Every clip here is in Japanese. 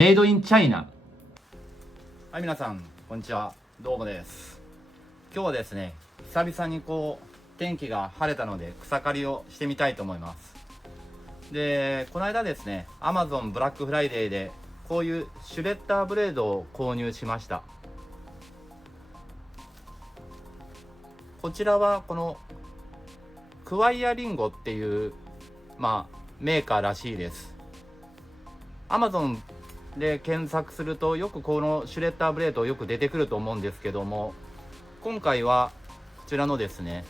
メイドインチャイナ。はい、皆さんこんにちは、どうもです。今日はですね、久々に天気が晴れたので草刈りをしてみたいと思います。で、この間ですね、Amazon ブラックフライデーでこういうシュレッダーブレードを購入しました。こちらはこのクワイアリンゴっていうメーカーらしいです。 Amazon で検索するとよくこのシュレッダーブレードよく出てくると思うんですけども、今回はこちらのですね、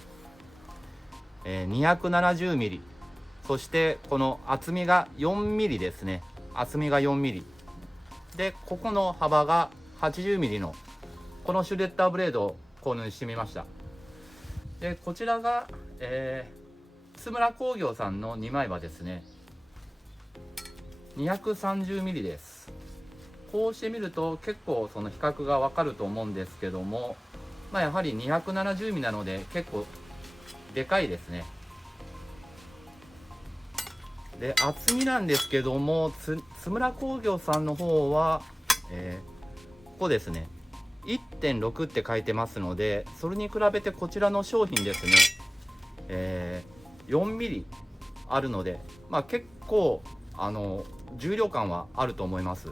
270mm、 そしてこの厚みが 4mm ですね。厚みが 4mm で、ここの幅が 80mm のこのシュレッダーブレードを購入してみました。で、こちらが、津村工業さんの2枚刃ですね。 230mm です。こうしてみると結構その比較がわかると思うんですけども、やはり 270mm なので結構でかいですね。で、厚みなんですけども、津村工業さんの方は、ここですね 1.6 って書いてますので、それに比べてこちらの商品ですね、4mm あるので、結構重量感はあると思います。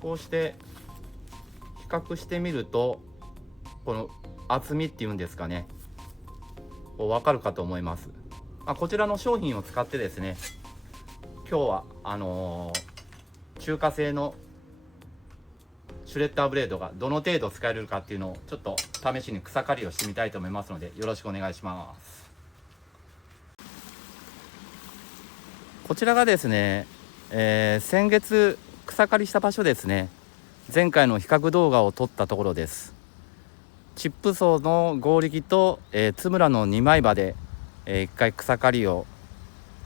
こうして比較してみると、この厚みっていうんですかね、分かるかと思います。こちらの商品を使ってですね、今日は中華製のシュレッダーブレードがどの程度使えるかっていうのをちょっと試しに草刈りをしてみたいと思いますので、よろしくお願いします。こちらがですね、先月草刈りした場所ですね。前回の比較動画を撮ったところです。チップ層の合力と、津村の2枚刃で、1回草刈りを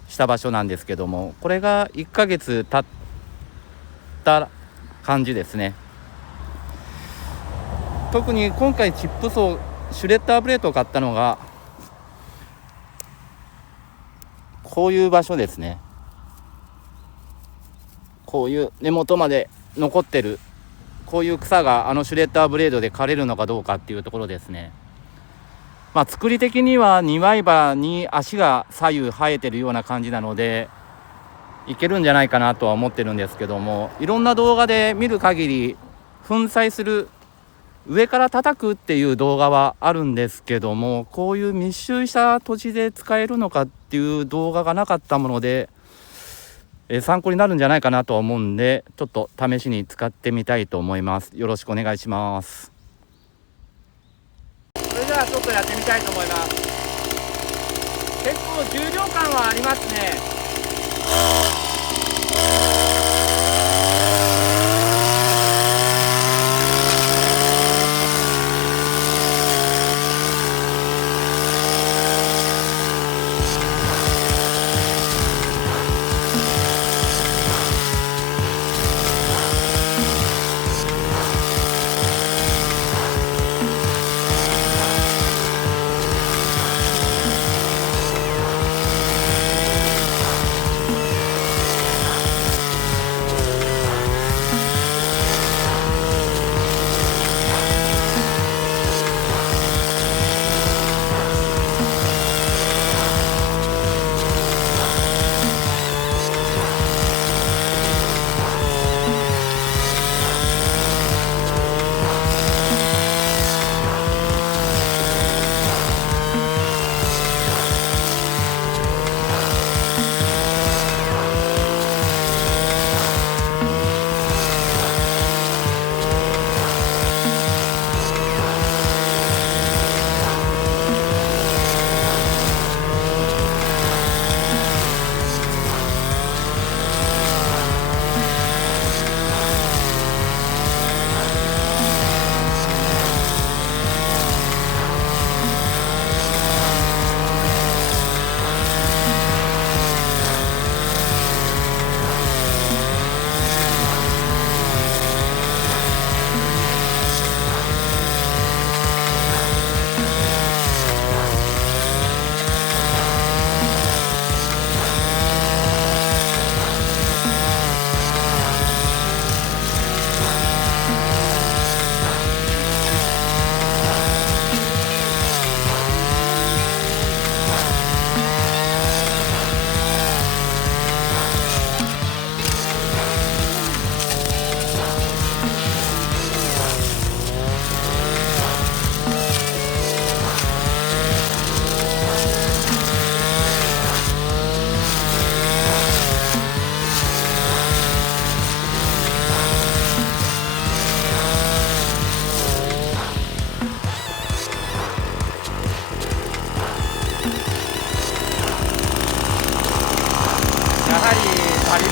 した場所なんですけども、これが1ヶ月経った感じですね。特に今回チップ層シュレッダーブレードを買ったのがこういう場所ですね。こういう根元まで残ってるこういう草がシュレッダーブレードで刈れるのかどうかっていうところですね。作り的には2枚刃に足が左右生えてるような感じなのでいけるんじゃないかなとは思ってるんですけども、いろんな動画で見る限り粉砕する、上から叩くっていう動画はあるんですけども、こういう密集した土地で使えるのかっていう動画がなかったもので、参考になるんじゃないかなと思うんで、ちょっと試しに使ってみたいと思います。よろしくお願いします。それではちょっとやってみたいと思います。結構重量感はありますね。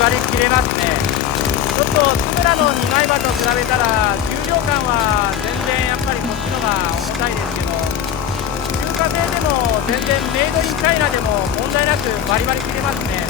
り切れますね。ちょっと津村の2枚刃と比べたら重量感は全然やっぱりこっちのが重たいですけど、中華製でも全然メイドインチャイナでも問題なくバリバリ切れますね。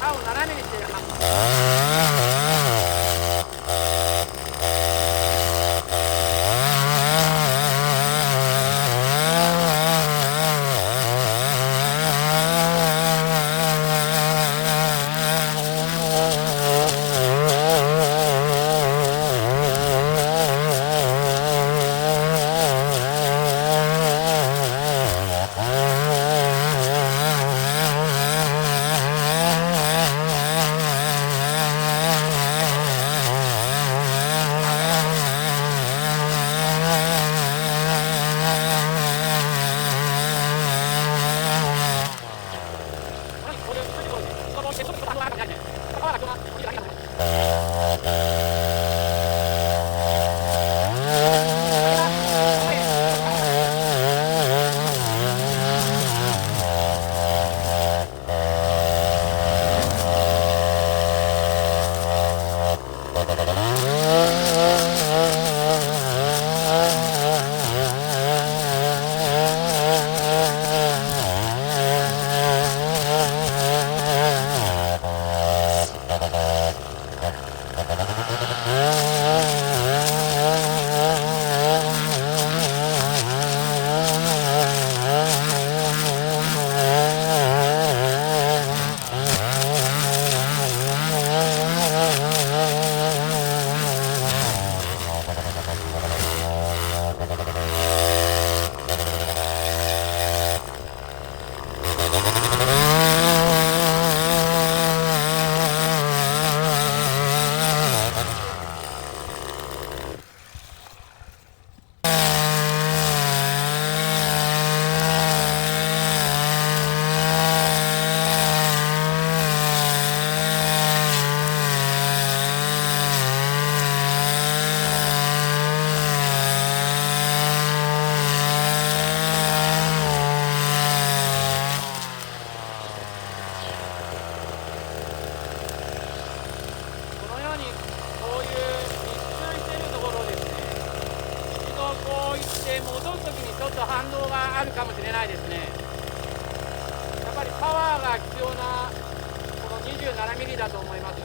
刃を斜めにしています。反動があるかもしれないですね。やっぱりパワーが必要なこの27ミリだと思います。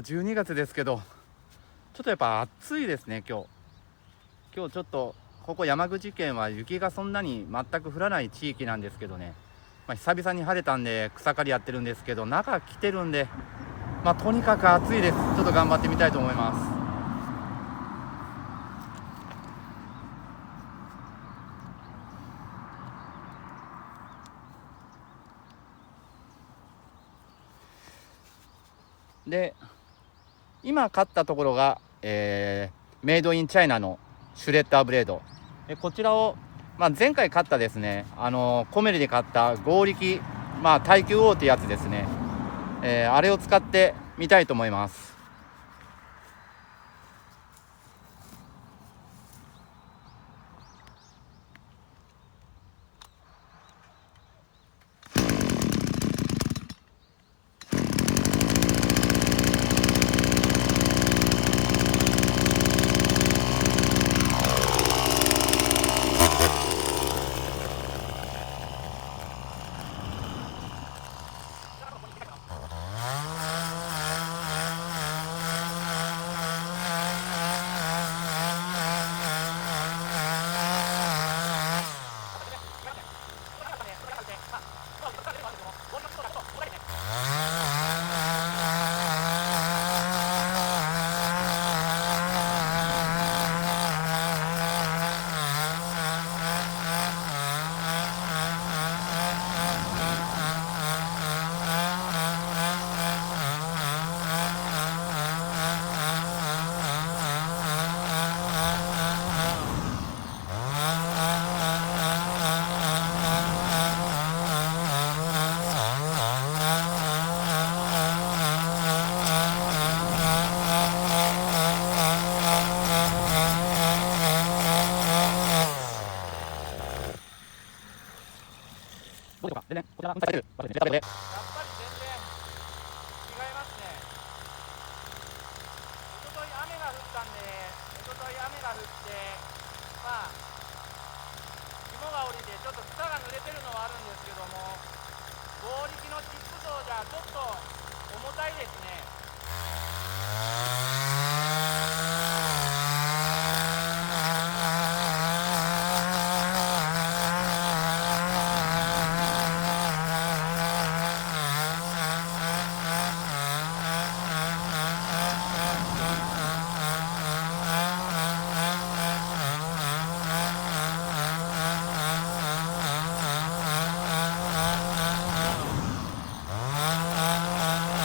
12月ですけど、ちょっとやっぱ暑いですね。今日ちょっとここ山口県は雪がそんなに全く降らない地域なんですけどね、久々に晴れたんで草刈りやってるんですけど、中来てるんで、とにかく暑いです。ちょっと頑張ってみたいと思います。で、今買ったところが、メイドインチャイナのシュレッダーブレード。こちらを、前回買ったですね、コメリで買った合力、耐久王ってやつですね、あれを使ってみたいと思います。どうでしょうか。でね、こちらが粉砕されてるわけですね。やっぱり全然違いますね。一昨日雨が降ったんで、霜が降りてちょっと草が濡れてるのはあるんですけども、合力のチップ層じゃちょっと重たいですね。どうでしょうか。でね、こちらが粉砕されてるわけですね。こちらが今、チップ層で買ったわけですね。チップ層は、草がちょっと湿ってるので、重たいですね。粉砕されないということなので、この時に関してはシュレッダーブレードの方がいいかなと、僕は思いました。上から叩くという動画が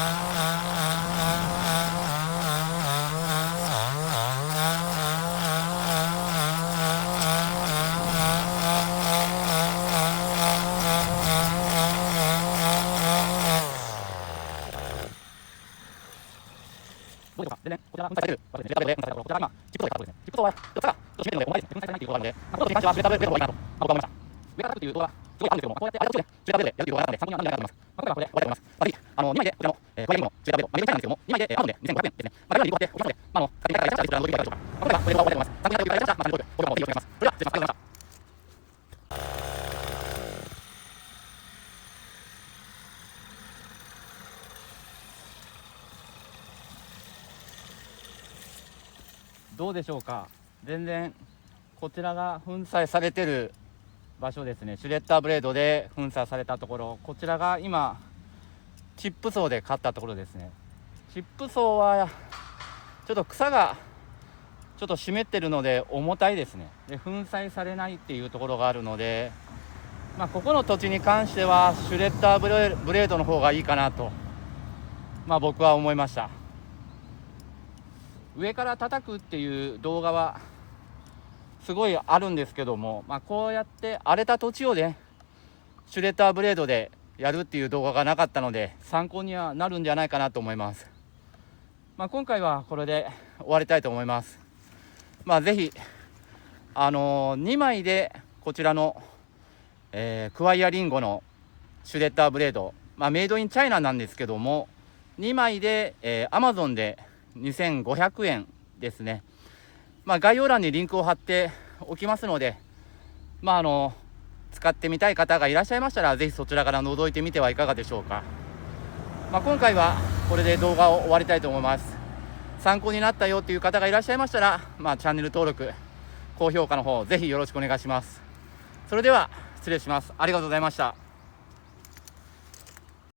すごいあるんですけども、こうやってあれをね、シュレッダーブレードでやるという動画なので、参考にはなるんじゃないかと思います。今回はこれで終わりたいと思います。ぜひ、2枚でこちらの、クワイヤリングのシュレッダーブレード、メイドインチャイナなんですけども、2枚でAmazonで2500円ですね。概要欄にリンク貼っておきますので、使っていただいたら、ぜひそちらの覗いていただければと思います。今回はこれで終わりたいと思います。参考になったという方いらっしゃったら、チャンネル登録、フォローもぜひお願いします。それでは、失礼します。ありがとうございました。どうでしょうか。全然こちらが粉砕されてる場所ですね。シュレッダーブレードで粉砕されたところ、こちらが今チップ層で買ったところですね。チップ層はちょっと草がちょっと湿ってるので重たいですね。で、粉砕されないっていうところがあるので、ここの土地に関してはシュレッダーブレードの方がいいかなと、僕は思いました。上から叩くっていう動画はすごいあるんですけども、こうやって荒れた土地をね、シュレッダーブレードでやるっていう動画がなかったので、参考にはなるんじゃないかなと思います。今回はこれで終わりたいと思います。ぜひ2枚でこちらの、クワイヤリンゴのシュレッダーブレード、メイドインチャイナなんですけども、2枚で、Amazon で2500円ですね。概要欄にリンクを貼っておきますので、使ってみたい方がいらっしゃいましたら、ぜひそちらから覗いてみてはいかがでしょうか。今回はこれで動画を終わりたいと思います。参考になったよっていう方がいらっしゃいましたら、チャンネル登録、高評価の方ぜひよろしくお願いします。それでは失礼します。ありがとうございました。